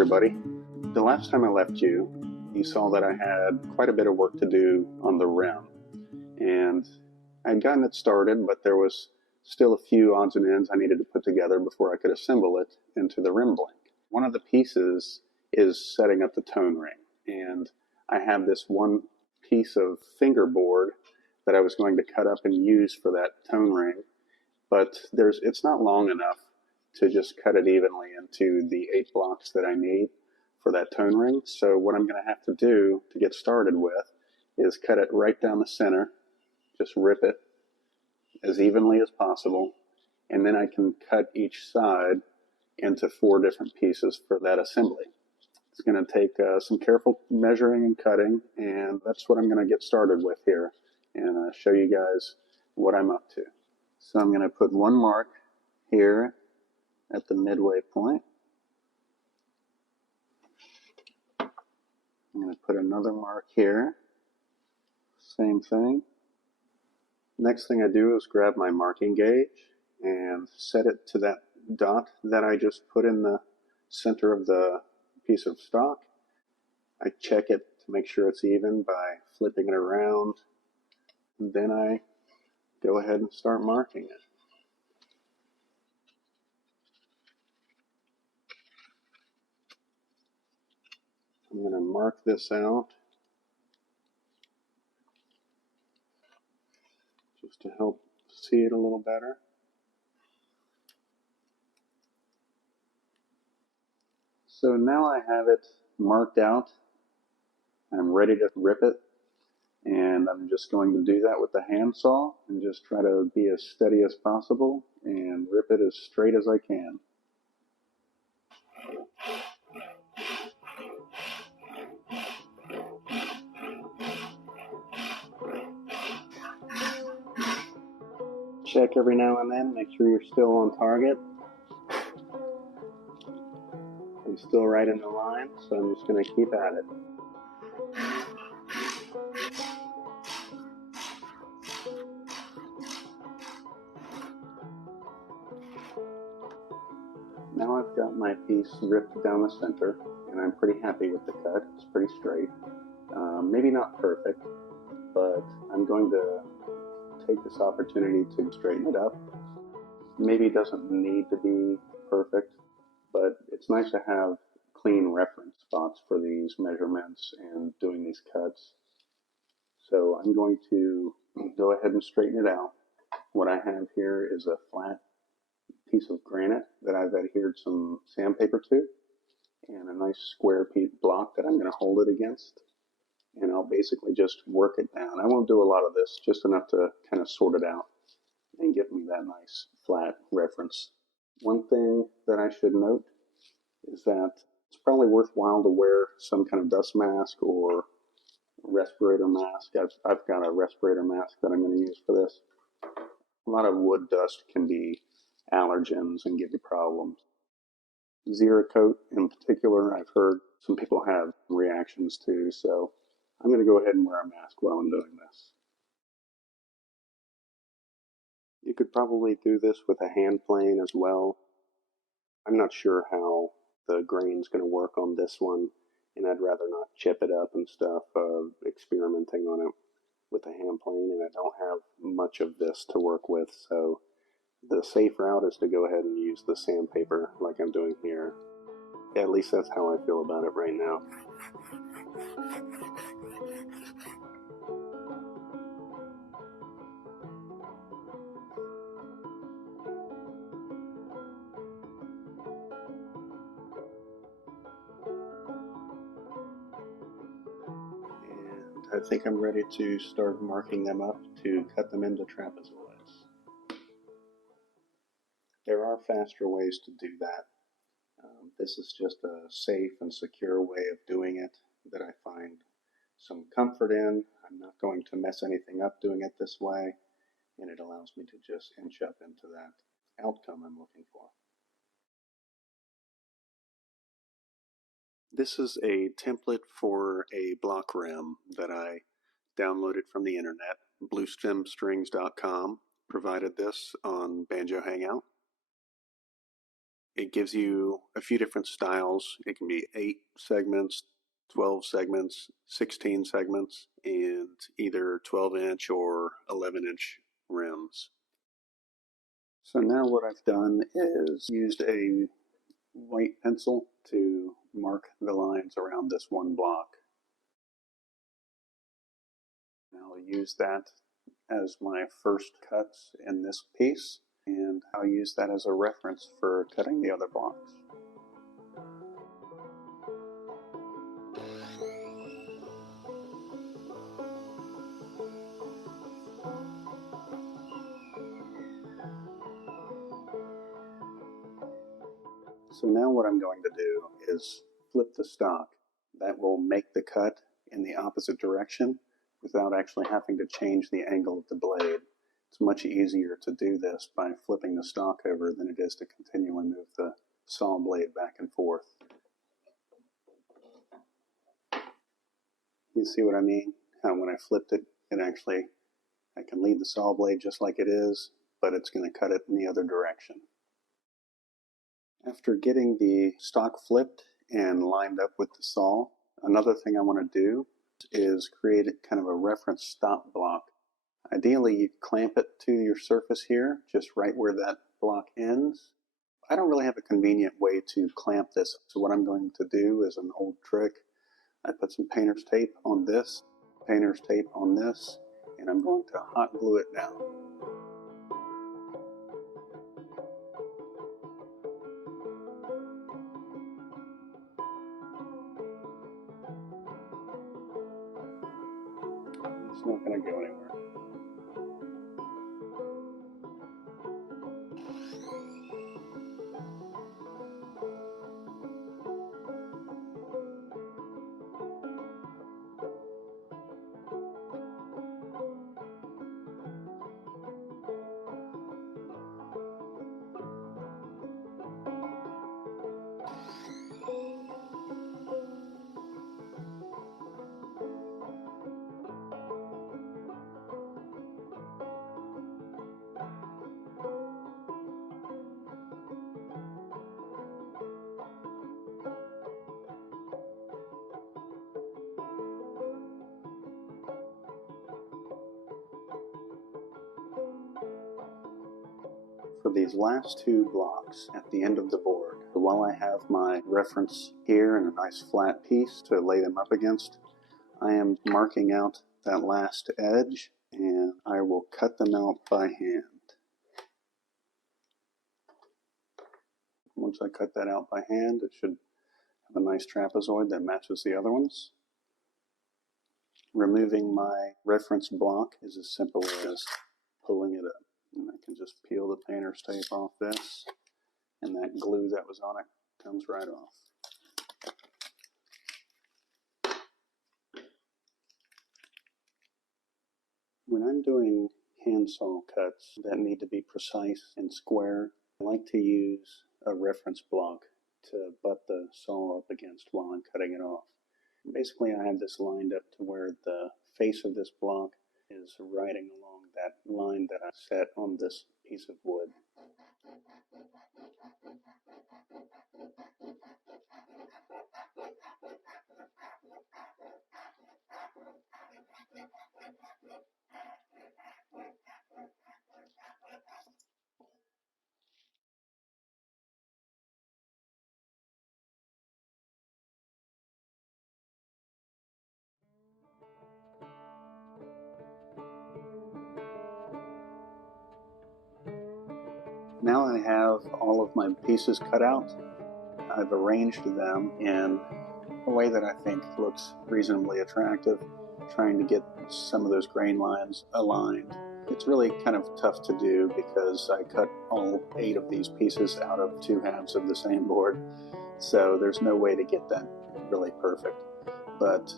everybody. The last time I left you, you saw that I had quite a bit of work to do on the rim. And I'd gotten it started, but there was still a few odds and ends I needed to put together before I could assemble it into the rim blank. One of the pieces is setting up the tone ring. And I have this one piece of fingerboard that I was going to cut up and use for that tone ring. But it's not long enough to just cut it evenly into the 8 blocks that I need for that tone ring. So what I'm going to have to do to get started with is cut it right down the center, just rip it as evenly as possible, and then I can cut each side into 4 different pieces for that assembly. It's going to take some careful measuring and cutting, and that's what I'm going to get started with here and show you guys what I'm up to. So I'm going to put one mark here at the midway point. I'm going to put another mark here. Same thing. Next thing I do is grab my marking gauge and set it to that dot that I just put in the center of the piece of stock. I check it to make sure it's even by flipping it around. Then I go ahead and start marking it. I'm going to mark this out just to help see it a little better. So now I have it marked out. I'm ready to rip it, and I'm just going to do that with the handsaw and just try to be as steady as possible and rip it as straight as I can. Check every now and then, make sure you're still on target. I'm still right in the line, so I'm just going to keep at it. Now I've got my piece ripped down the center, and I'm pretty happy with the cut. It's pretty straight. Maybe not perfect, but I'm going to take this opportunity to straighten it up. Maybe it doesn't need to be perfect, but it's nice to have clean reference spots for these measurements and doing these cuts. So I'm going to go ahead and straighten it out. What I have here is a flat piece of granite that I've adhered some sandpaper to, and a nice square block that I'm going to hold it against. And I'll basically just work it down. I won't do a lot of this, just enough to kind of sort it out and give me that nice flat reference. One thing that I should note is that it's probably worthwhile to wear some kind of dust mask or respirator mask. I've got a respirator mask that I'm going to use for this. A lot of wood dust can be allergens and give you problems. Cerakote in particular, I've heard some people have reactions to, so I'm going to go ahead and wear a mask while I'm doing this. You could probably do this with a hand plane as well. I'm not sure how the grain's going to work on this one, and I'd rather not chip it up and stuff, experimenting on it with a hand plane, and I don't have much of this to work with, so the safe route is to go ahead and use the sandpaper like I'm doing here. At least that's how I feel about it right now. I think I'm ready to start marking them up to cut them into trapezoids. There are faster ways to do that. This is just a safe and secure way of doing it that I find some comfort in. I'm not going to mess anything up doing it this way, and it allows me to just inch up into that outcome I'm looking for. This is a template for a block rim that I downloaded from the internet. Bluestemstrings.com provided this on Banjo Hangout. it gives you a few different styles. It can be 8 segments, 12 segments, 16 segments, and either 12-inch or 11-inch rims. So now what I've done is used a white pencil to mark the lines around this one block. I'll use that as my first cuts in this piece, and I'll use that as a reference for cutting the other blocks. So now what I'm going to do is flip the stock. That will make the cut in the opposite direction without actually having to change the angle of the blade. It's much easier to do this by flipping the stock over than it is to continually move the saw blade back and forth. You see what I mean? How when I flipped it, I can leave the saw blade just like it is, but it's going to cut it in the other direction. After getting the stock flipped and lined up with the saw, another thing I want to do is create kind of a reference stop block. Ideally, you clamp it to your surface here, just right where that block ends. I don't really have a convenient way to clamp this, so what I'm going to do is an old trick. I put some painter's tape on this, painter's tape on this, and I'm going to hot glue it down. It's not going to go anywhere. For these last 2 blocks at the end of the board, while I have my reference here and a nice flat piece to lay them up against, I am marking out that last edge, and I will cut them out by hand. Once I cut that out by hand, it should have a nice trapezoid that matches the other ones. Removing my reference block is as simple as pulling it up. And I can just peel the painter's tape off this, and that glue that was on it comes right off. When I'm doing handsaw cuts that need to be precise and square, I like to use a reference block to butt the saw up against while I'm cutting it off. Basically, I have this lined up to where the face of this block is riding along that line that I set on this piece of wood. Now I have all of my pieces cut out. I've arranged them in a way that I think looks reasonably attractive, trying to get some of those grain lines aligned. It's really kind of tough to do because I cut all 8 of these pieces out of 2 halves of the same board, so there's no way to get that really perfect. But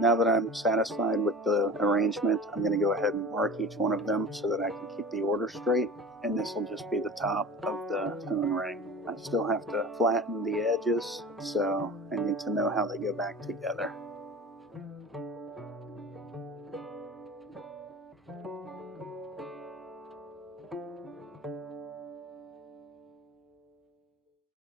now that I'm satisfied with the arrangement, I'm going to go ahead and mark each one of them so that I can keep the order straight, and this will just be the top of the tone ring. I still have to flatten the edges, so I need to know how they go back together.